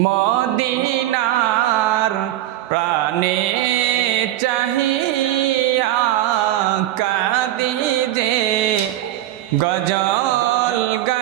মদিনার প্রাণে চাহিয়া কাদি যে গজল গাহিয়া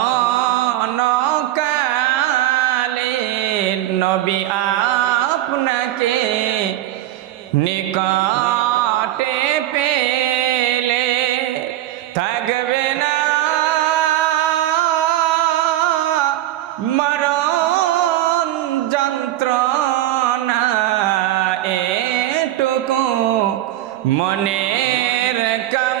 নবী আপনাকে নিকটে পেলে থাকবে মনের কামনা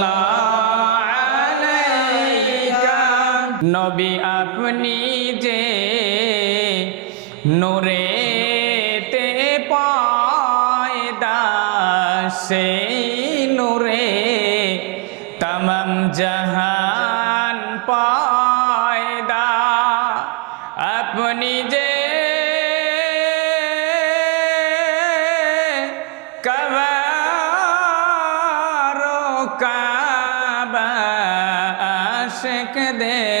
আপনি যে নূরেতে পয়দা সেই নূরে তমাম জাহান পয়দা আপনি যে কবারো কাবা আশেকদের গলার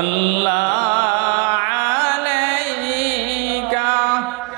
সালাওয়াতুল্লাহ